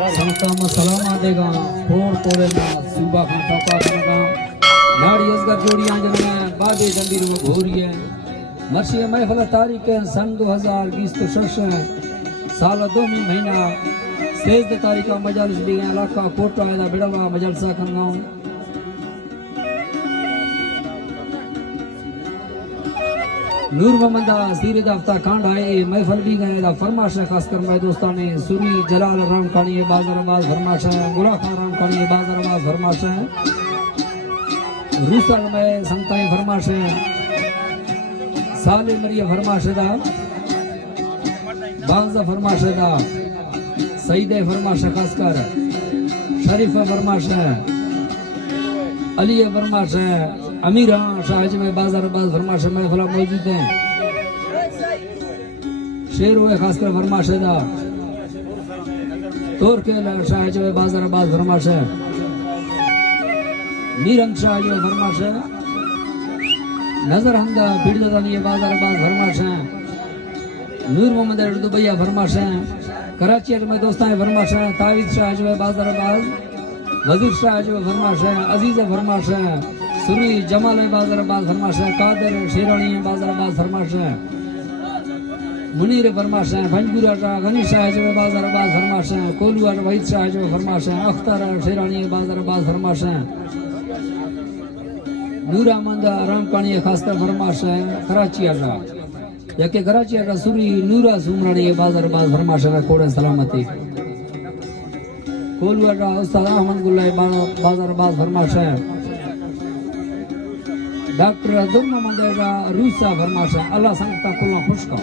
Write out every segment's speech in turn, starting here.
संस्थाમાં Salama Dega four કોરેના સુબા ખાન ટોકા ખાનગા નાડી અસગર જોડી આંજના બાબે જંબીર में घोरी है मर्शी महफिल तारीख सन 2020 तो शर्ष साल 2 महीना 13 तारीख मजालिस दी इलाका कोटा है बिड़वा मजलसा खनगांव नूर मोहम्मद सीरे दफ्ता कांड आए महफिल भी गए दा फरमाश है खासकर मेरे दोस्तों ने सुरी जलाल राम कानी बाजाराबाद फरमाश है गुला खान राम कानी बाजाराबाद फरमाश है रूसल में संताई फरमाश है साले मरिया फरमाश दा बांजा फरमाश दा सईदे फरमाश खासकर शरीफ फरमाश है अली फरमाश है अमीर शाहज में बाजाराबाद फरमाश में फला मौजूद हैं शेर हुए खासकर फरमाश दा तोर के शाहज में बाजाराबाद फरमाश है नीरंग शाहज में फरमाश है नजर हमदा बिड़दानी बाजाराबाद फरमाश है नूर मोहम्मद दुबैया फरमाश है कराची में दोस्तान फरमाश है तावीज शाहज में बाजाराबाद वजीर शाहज में फरमाश है अजीज फरमाश है सुरी जमाल बाजाराबाद फरमाश है कादर शेरानी बाजाराबाद फरमाश है मुनीर फरमाश है भंजपुरा शाह गनी शाहज में बाजाराबाद फरमाश है कोलुआ वहीद शाहज में फरमाश है अख्तर शेरानी बाजाराबाद फरमाश है नूरा मंदा रामकानी खासकर फरमाश है कराची आजा याके कराची आजा सुरी नूरा सुमरानी बाजाराबाद फरमाश है कोड़े सलामती कोलुआ उस्ताद अहमद गुल्ला बाजाराबाद फरमाश है डॉक्टर दुम्मा मंदेरा रूसा फरमाश है अल्लाह संगता कुल्ला खुश का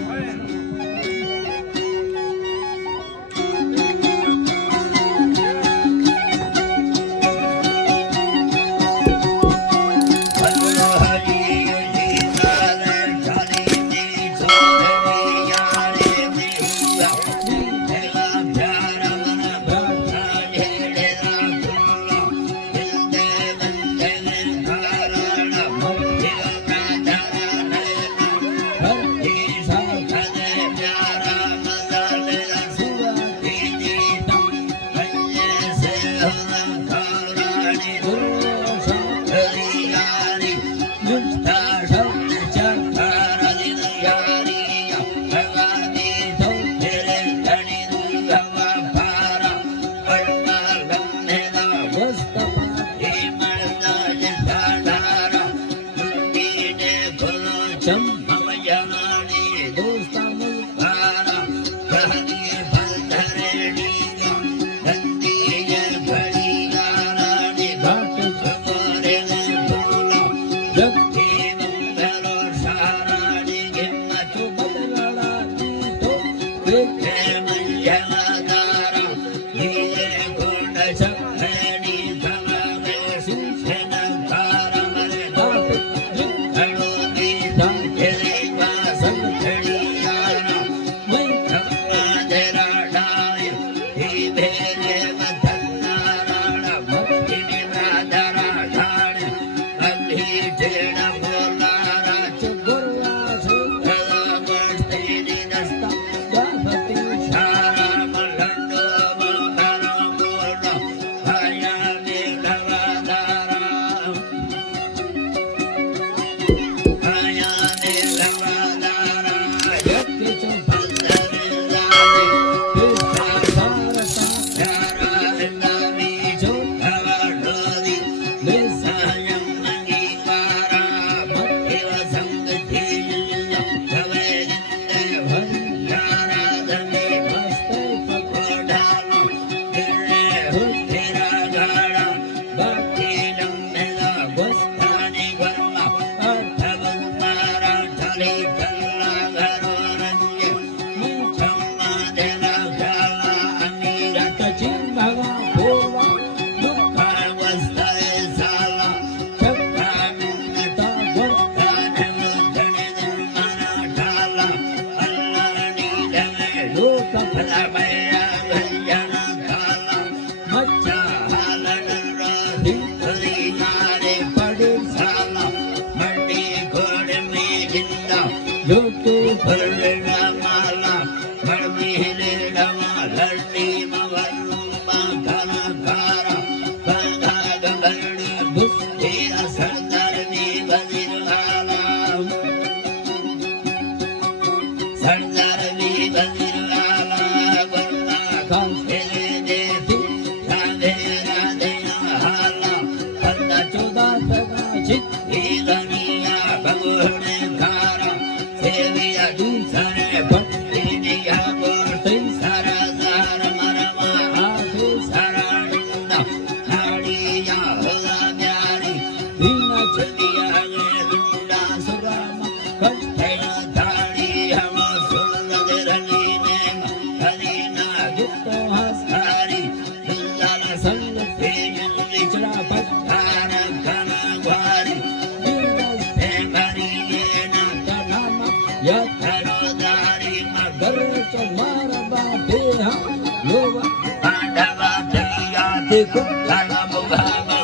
Malah, Marmi Hilda, Malarni, Mavarumba. Pandava Jaya Tikut Dharma Bhava